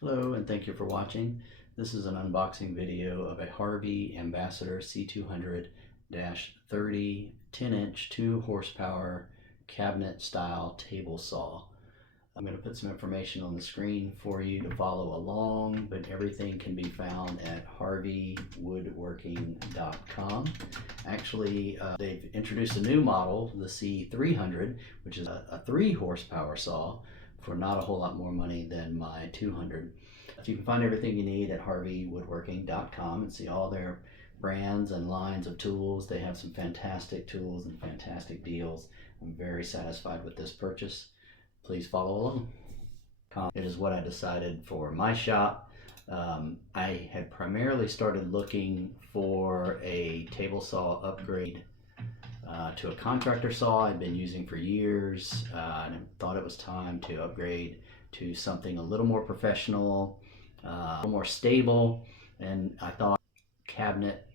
Hello and thank you for watching. This is an unboxing video of a Harvey Ambassador C200-30 10-inch 2 horsepower cabinet style table saw. I'm going to put some information on the screen for you to follow along, but everything can be found at harveywoodworking.com. Actually, they've introduced a new model, the C300, which is a 3 horsepower saw for not a whole lot more money than my 200. You can find everything you need at harveywoodworking.com and see all their brands and lines of tools. They have some fantastic tools and fantastic deals. I'm very satisfied with this purchase. Please follow along. It is what I decided for my shop. I had primarily started looking for a table saw upgrade to a contractor saw I'd been using for years, and thought it was time to upgrade to something a little more professional, a little more stable, and I thought cabinet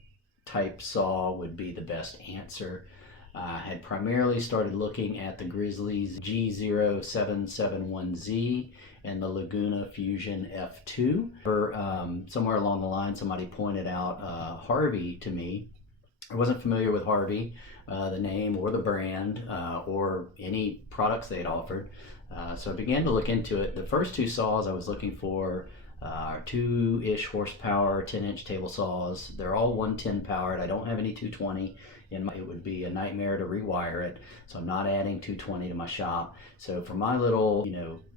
type saw would be the best answer. I had primarily started looking at the Grizzly's G0771Z and the Laguna Fuzion F2. Somewhere along the line, somebody pointed out Harvey to me. I wasn't familiar with Harvey, the name or the brand, or any products they'd offered. So I began to look into it. The first two saws I was looking for are 2-ish horsepower 10-inch table saws. They're all 110 powered. I don't have any 220. It would be a nightmare to rewire it, so I'm not adding 220 to my shop. So for my little,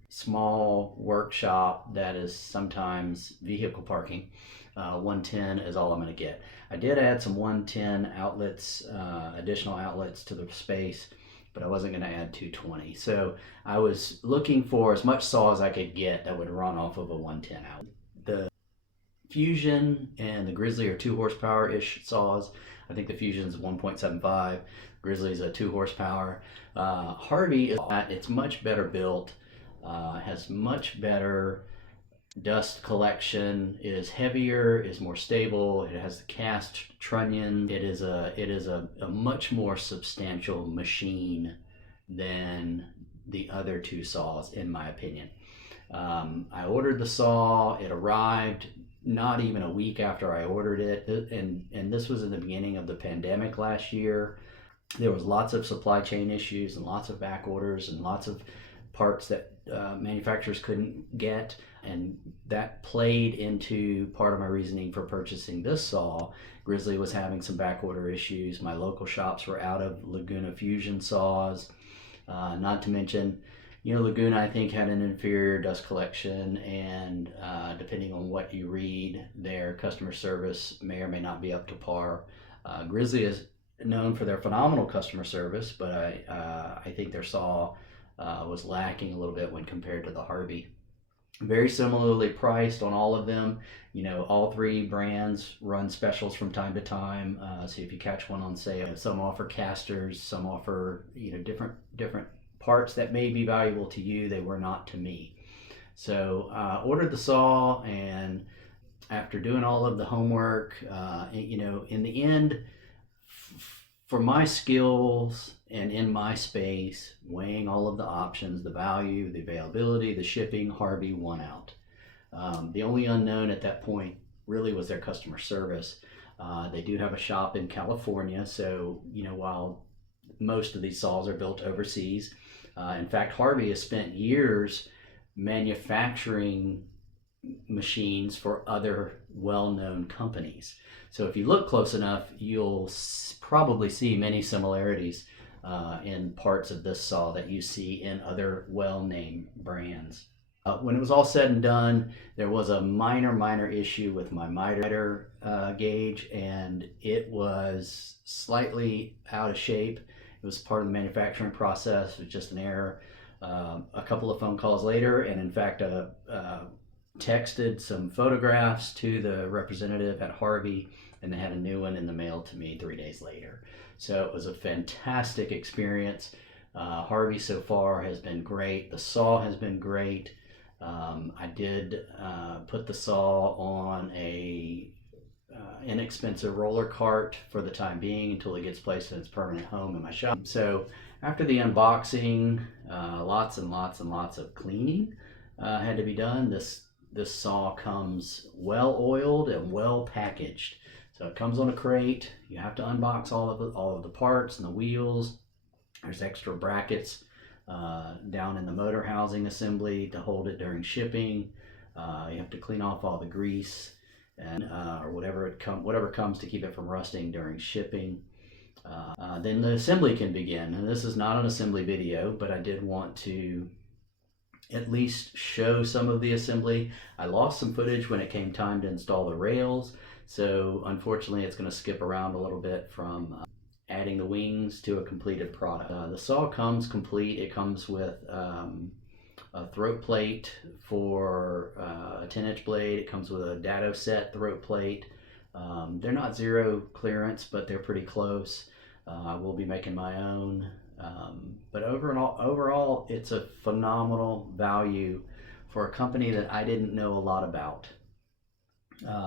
small workshop that is sometimes vehicle parking, 110 is all I'm going to get. I did add some 110 outlets, additional outlets to the space, but I wasn't going to add 220. So I was looking for as much saw as I could get that would run off of a 110 outlet. The Fuzion and the Grizzly are 2 horsepower-ish saws. I think the Fuzion's 1.75, Grizzly's a 2 horsepower. Harvey, it's much better built, has much better dust collection, is heavier, is more stable, it has the cast trunnion. It is a much more substantial machine than the other 2 saws, in my opinion. I ordered the saw, it arrived not even a week after I ordered it, and this was in the beginning of the pandemic last year. There was lots of supply chain issues and lots of back orders and lots of parts that manufacturers couldn't get, and that played into part of my reasoning for purchasing this saw. Grizzly was having some back order issues. My local shops were out of Laguna Fuzion saws, not to mention, Laguna, I think, had an inferior dust collection, and depending on what you read, their customer service may or may not be up to par. Grizzly is known for their phenomenal customer service, but I think their saw was lacking a little bit when compared to the Harvey. Very similarly priced on all of them. All 3 brands run specials from time to time. So if you catch one on sale, some offer casters, some offer different parts that may be valuable to you. They were not to me. So ordered the saw, and after doing all of the homework, in the end, for my skills and in my space, weighing all of the options, the value, the availability, the shipping, Harvey won out. The only unknown at that point really was their customer service. They do have a shop in California, so while most of these saws are built overseas, in fact, Harvey has spent years manufacturing machines for other well-known companies. So if you look close enough, you'll probably see many similarities in parts of this saw that you see in other well-named brands. When it was all said and done, there was a minor issue with my miter gauge, and it was slightly out of shape. It was part of the manufacturing process. It was just an error. A couple of phone calls later, and in fact, texted some photographs to the representative at Harvey, and they had a new one in the mail to me 3 days later. So it was a fantastic experience. Harvey so far has been great. The saw has been great. I did put the saw on a inexpensive roller cart for the time being until it gets placed in its permanent home in my shop. So after the unboxing, lots and lots of cleaning had to be done. this saw comes well oiled and well packaged. So it comes on a crate. You have to unbox all of the parts and the wheels. There's extra brackets down in the motor housing assembly to hold it during shipping. You have to clean off all the grease and or whatever comes to keep it from rusting during shipping. Then the assembly can begin. And this is not an assembly video, but I did want to at least show some of the assembly. I lost some footage when it came time to install the rails, so unfortunately it's going to skip around a little bit from adding the wings to a completed product. The saw comes complete. It comes with a throat plate for a 10-inch blade. It comes with a dado set throat plate. They're not zero clearance, but they're pretty close. I will be making my own. But overall, it's a phenomenal value for a company that I didn't know a lot about.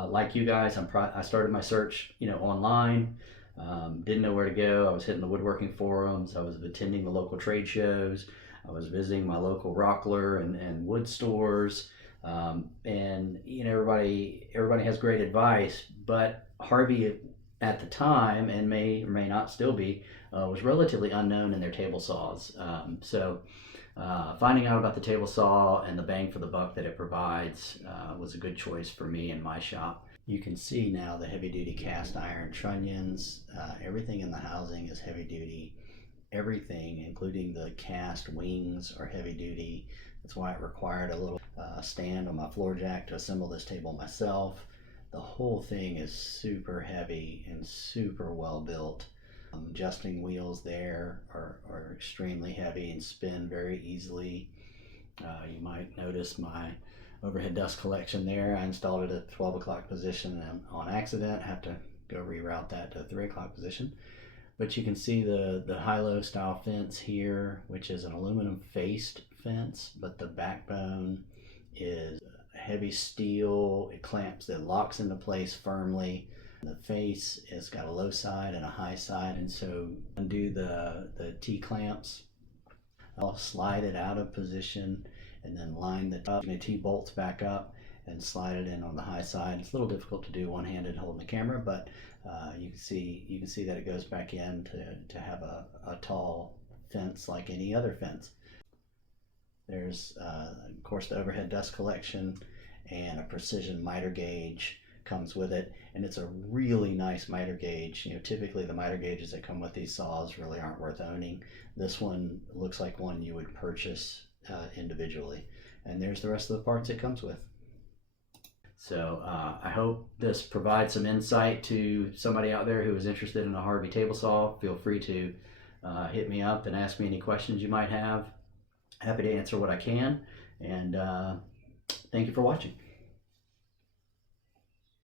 Like you guys, I started my search, online. Didn't know where to go. I was hitting the woodworking forums. I was attending the local trade shows. I was visiting my local rockler and wood stores. And everybody has great advice, but Harvey at the time, and may or may not still be, was relatively unknown in their table saws. So finding out about the table saw and the bang for the buck that it provides was a good choice for me and my shop. You can see now the heavy duty cast iron trunnions. Everything in the housing is heavy duty. Everything, including the cast wings, are heavy duty. That's why it required a little stand on my floor jack to assemble this table myself. The whole thing is super heavy and super well built. Adjusting wheels there are extremely heavy and spin very easily. You might notice my overhead dust collection there. I installed it at 12 o'clock position and on accident. I have to go reroute that to 3 o'clock position. But you can see the high-low style fence here, which is an aluminum faced fence, but the backbone is heavy steel. It locks into place firmly. The face has got a low side and a high side, and so undo the T-clamps. I'll slide it out of position and then line the T-bolts back up and slide it in on the high side. It's a little difficult to do one-handed holding the camera, but you can see that it goes back in to have a tall fence like any other fence. There's of course the overhead dust collection, and a precision miter gauge comes with it, and it's a really nice miter gauge. Typically the miter gauges that come with these saws really aren't worth owning. This one looks like one you would purchase individually, and there's the rest of the parts it comes with. So I hope this provides some insight to somebody out there who is interested in a Harvey table saw. Feel free to hit me up and ask me any questions you might have. Happy to answer what I can, and thank you for watching.